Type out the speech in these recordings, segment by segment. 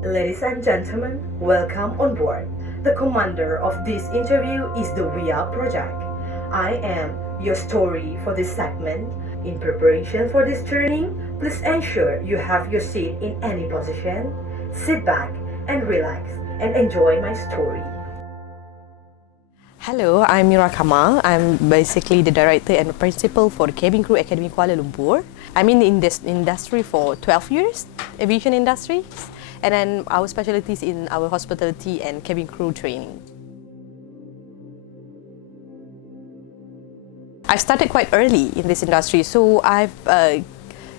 Ladies and gentlemen, welcome on board. The commander of this interview is the WIA project. I am your story for this segment. In preparation for this journey, please ensure you have your seat in any position. Sit back and relax and enjoy my story. Hello, I'm Mira Kama. I'm basically the director and principal for the Cabin Crew Academy Kuala Lumpur. I'm in this industry for 12 years, aviation industry, and then our specialties in our hospitality and cabin crew training. I started quite early in this industry, so I've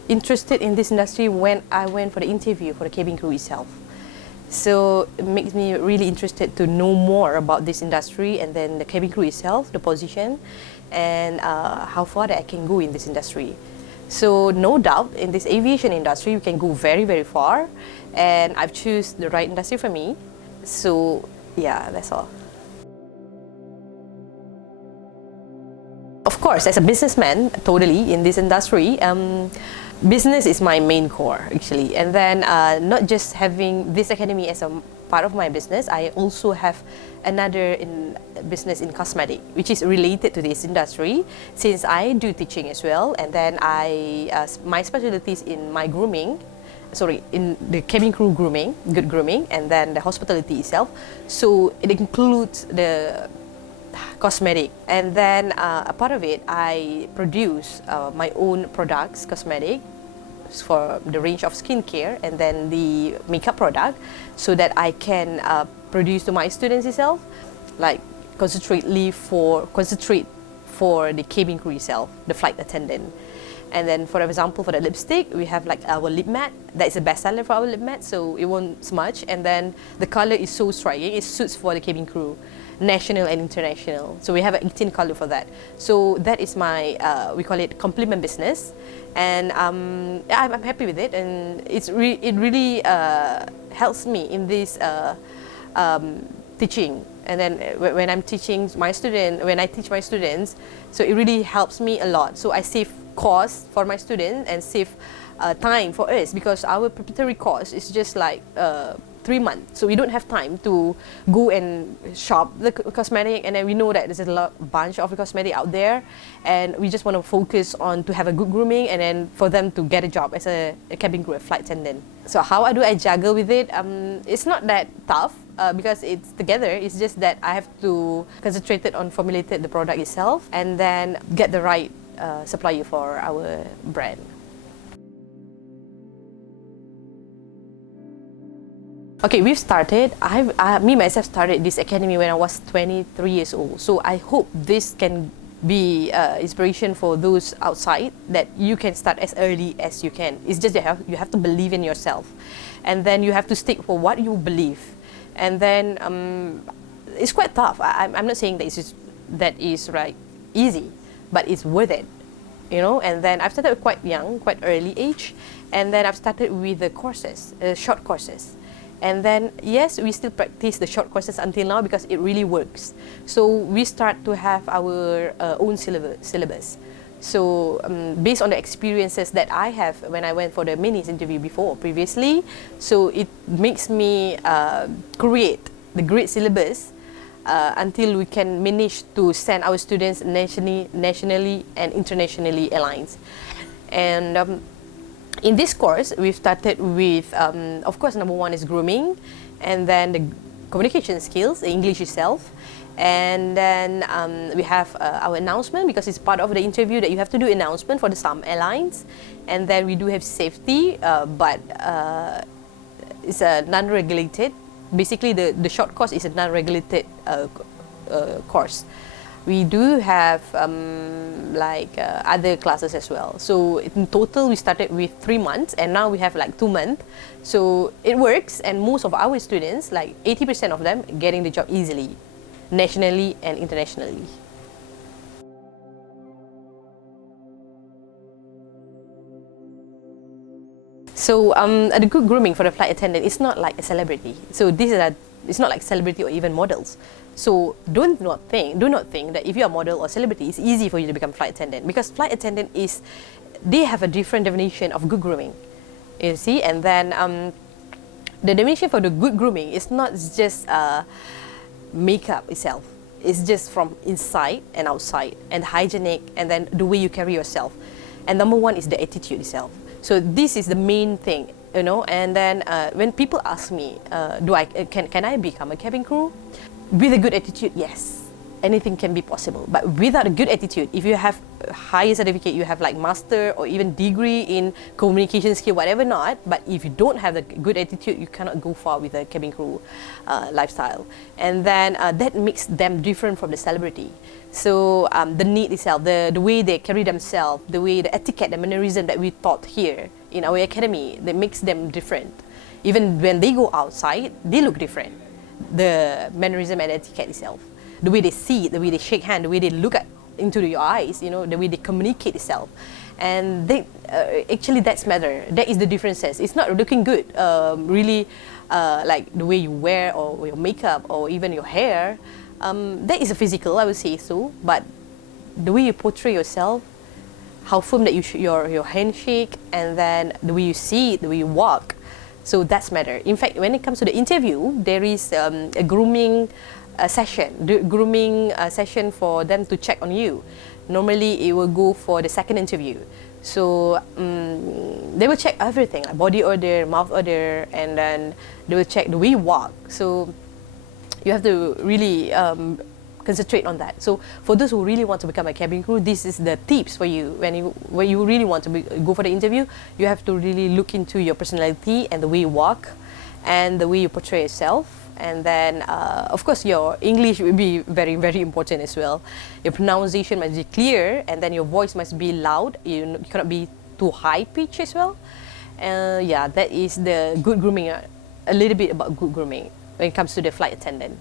interested in this industry when I went for the interview for the cabin crew itself. So it makes me really interested to know more about this industry and then the cabin crew itself, the position, and how far that I can go in this industry. So no doubt in this aviation industry, you can go very, very far, and I've chosen the right industry for me. So yeah, that's all. Of course, as a businessman, totally in this industry, business is my main core actually. And then not just having this academy as a part of my business, I also have another business in cosmetic, which is related to this industry since I do teaching as well. And then my specialty is in my grooming, in the cabin crew grooming, good grooming, and then the hospitality itself. So it includes the cosmetic, and then a part of it, I produce my own products, cosmetic, for the range of skincare, and then the makeup product, so that I can produce to my students itself, like concentrate for the cabin crew itself, the flight attendant. And then, for example, for the lipstick, we have like our lip matte. That is the best seller for our lip matte, so it won't smudge. And then the color is so striking; it suits for the cabin crew, national and international. So we have an 18 color for that. So that is my we call it complement business, and I'm happy with it, and it really helps me in this teaching. And then when I'm teaching my when I teach my students, so it really helps me a lot. So I save cost for my students and save time for us, because our preparatory course is just like 3 months, so we don't have time to go and shop the cosmetic, and then we know that there's a bunch of cosmetic out there, and we just want to focus on to have a good grooming and then for them to get a job as a cabin crew, a flight attendant. So how do I juggle with it? It's not that tough because it's together. It's just that I have to concentrate on formulating the product itself and then get the right supplier for our brand. Okay, we've started. Me myself started this academy when I was 23 years old. So I hope this can be inspiration for those outside, that you can start as early as you can. It's just that you have to believe in yourself, and then you have to stick for what you believe. And then it's quite tough. I'm not saying that is right easy, but it's worth it, you know. And then I've started quite young, quite early age, and then I've started with the courses, short courses. And then, yes, we still practice the short courses until now because it really works. So we start to have our own syllabus. So based on the experiences that I have when I went for the minis interview previously, so it makes me create the great syllabus until we can manage to send our students nationally and internationally aligned. And in this course, we've started with, of course, number one is grooming, and then the communication skills, the English itself, and then we have our announcement, because it's part of the interview that you have to do announcement for some airlines, and then we do have safety, but it's a non-regulated. Basically, the short course is a non-regulated course. We do have other classes as well. So in total, we started with 3 months, and now we have like 2 months. So it works, and most of our students, like 80% of them, getting the job easily, nationally and internationally. So the good grooming for the flight attendant is not like a celebrity. So it's not like celebrity or even models. So do not think that if you are a model or celebrity, it's easy for you to become flight attendant, because flight attendant they have a different definition of good grooming, you see. And then The definition for the good grooming is not just makeup itself. It's just from inside and outside, and hygienic, and then the way you carry yourself. And number one is the attitude itself. So this is the main thing, you know. And then when people ask me, can I become a cabin crew? With a good attitude, yes. Anything can be possible. But without a good attitude, if you have a higher certificate, you have like master or even degree in communication skill, whatever not, but if you don't have the good attitude, you cannot go far with a cabin crew lifestyle. And then that makes them different from the celebrity. So the need itself, the way they carry themselves, the way, the etiquette, the mannerism that we taught here in our academy, that makes them different. Even when they go outside, they look different. The mannerism and etiquette itself. The way they see it, the way they shake hand, the way they look at into your eyes, you know, the way they communicate itself. And they, actually that's matter. That is the differences. It's not looking good, really, like the way you wear or your makeup or even your hair. That is a physical, I would say so. But the way you portray yourself, how firm that your handshake, and then the way you see it, the way you walk. So that's matter. In fact, when it comes to the interview, there is a grooming session for them to check on you. Normally, it will go for the second interview. So they will check everything, like body odor, mouth odor, and then they will check the way you walk. So you have to really concentrate on that. So for those who really want to become a cabin crew, this is the tips for you. When you really want to go for the interview, you have to really look into your personality and the way you walk and the way you portray yourself. And then, of course, your English will be very, very important as well. Your pronunciation must be clear, and then your voice must be loud. You cannot be too high pitch as well. Yeah, that is the good grooming. A little bit about good grooming when it comes to the flight attendant.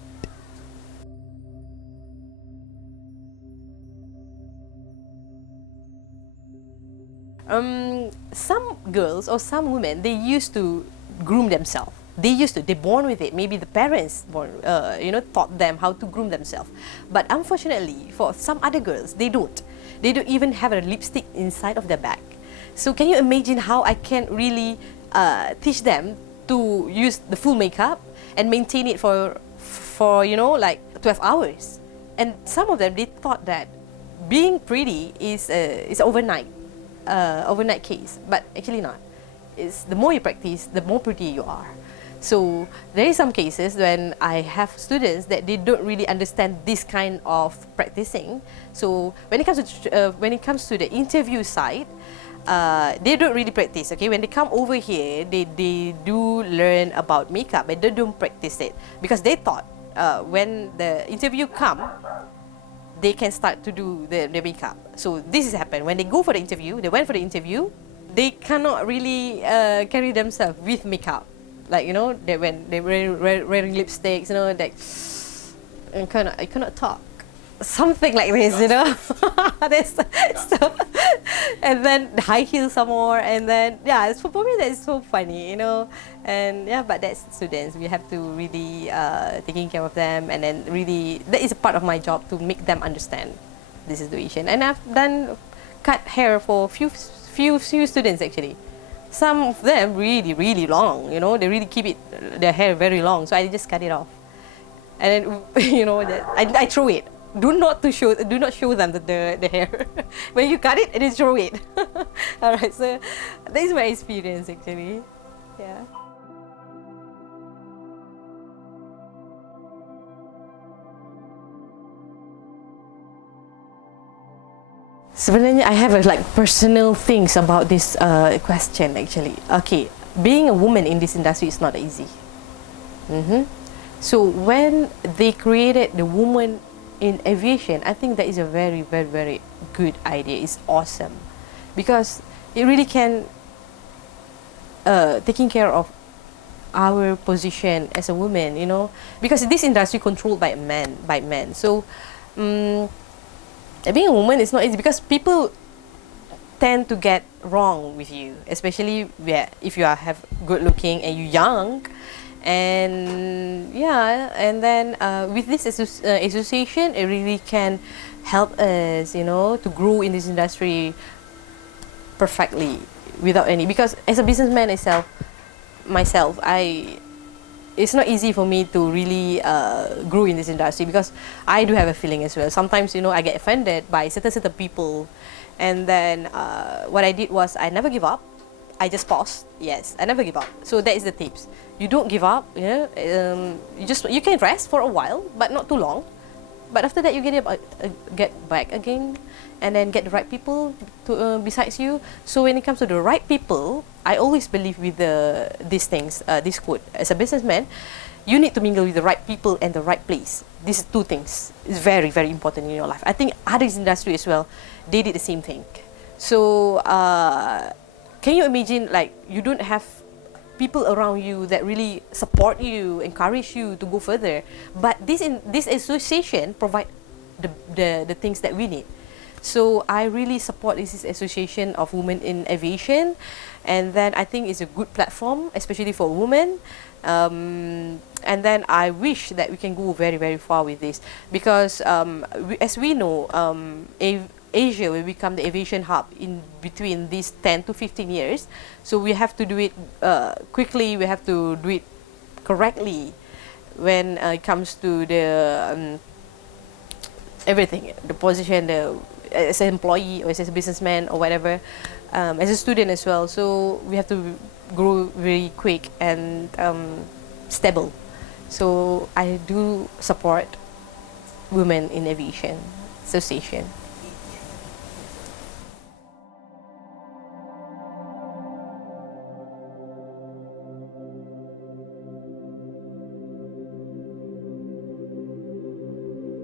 Some girls or some women, they used to groom themselves. They're born with it. Maybe the parents taught them how to groom themselves. But unfortunately, for some other girls, they don't. They don't even have a lipstick inside of their bag. So can you imagine how I can really teach them to use the full makeup and maintain it for like 12 hours? And some of them, they thought that being pretty is overnight case, but actually not. It's the more you practice, the more pretty you are. So there is some cases when I have students that they don't really understand this kind of practicing. So when it comes to the interview side, they don't really practice. Okay, when they come over here, they do learn about makeup, but they don't practice it because they thought when the interview come, they can start to do the makeup. So this has happened when they go for the interview. They went for the interview. They cannot really carry themselves with makeup. Like, you know, when they're wearing lipsticks, you know, like, I cannot talk. Something like this, you know. So, and then the high heels some more, and then, yeah, for me that's so funny, you know. And yeah, but that's students. We have to really taking care of them, and then really, that is a part of my job to make them understand the situation. And I've done cut hair for few students actually. Some of them really, really long, you know, they really keep their hair very long. So I just cut it off. And then, you know, I throw it. Do not show them the hair. When you cut it, just throw it. All right, so that is my experience actually. Yeah. Sebenarnya, I have like personal things about this question actually. Okay, being a woman in this industry is not easy. So when they created the woman in aviation, I think that is a very, very, very good idea. It's awesome because it really can taking care of our position as a woman, you know, because this industry controlled by men. So being a woman is not easy because people tend to get wrong with you, especially if you have good looking and you're young. And yeah, and then with this association, it really can help us, you know, to grow in this industry perfectly without any. Because as a businessman myself, I it's not easy for me to really grow in this industry because I do have a feeling as well. Sometimes, you know, I get offended by certain people, and then what I did was I never give up. I just paused. Yes, I never give up. So that is the tips. You don't give up. You know, you can rest for a while, but not too long. But after that, you get back again, and then get the right people to besides you. So when it comes to the right people, I always believe with these things. This quote: as a businessman, you need to mingle with the right people and the right place. These two things is very very important in your life. I think others industry as well, they did the same thing. So can you imagine, like, you don't have people around you that really support you, encourage you to go further, but this association provide the things that we need. So I really support this association of women in aviation, and then I think it's a good platform, especially for women. And then I wish that we can go very very far with this, because as we know, Asia will become the aviation hub in between these 10 to 15 years. So we have to do it quickly, we have to do it correctly when it comes to the everything, the position, as an employee or as a businessman or whatever, as a student as well. So we have to grow very quick and stable. So I do support women in aviation association.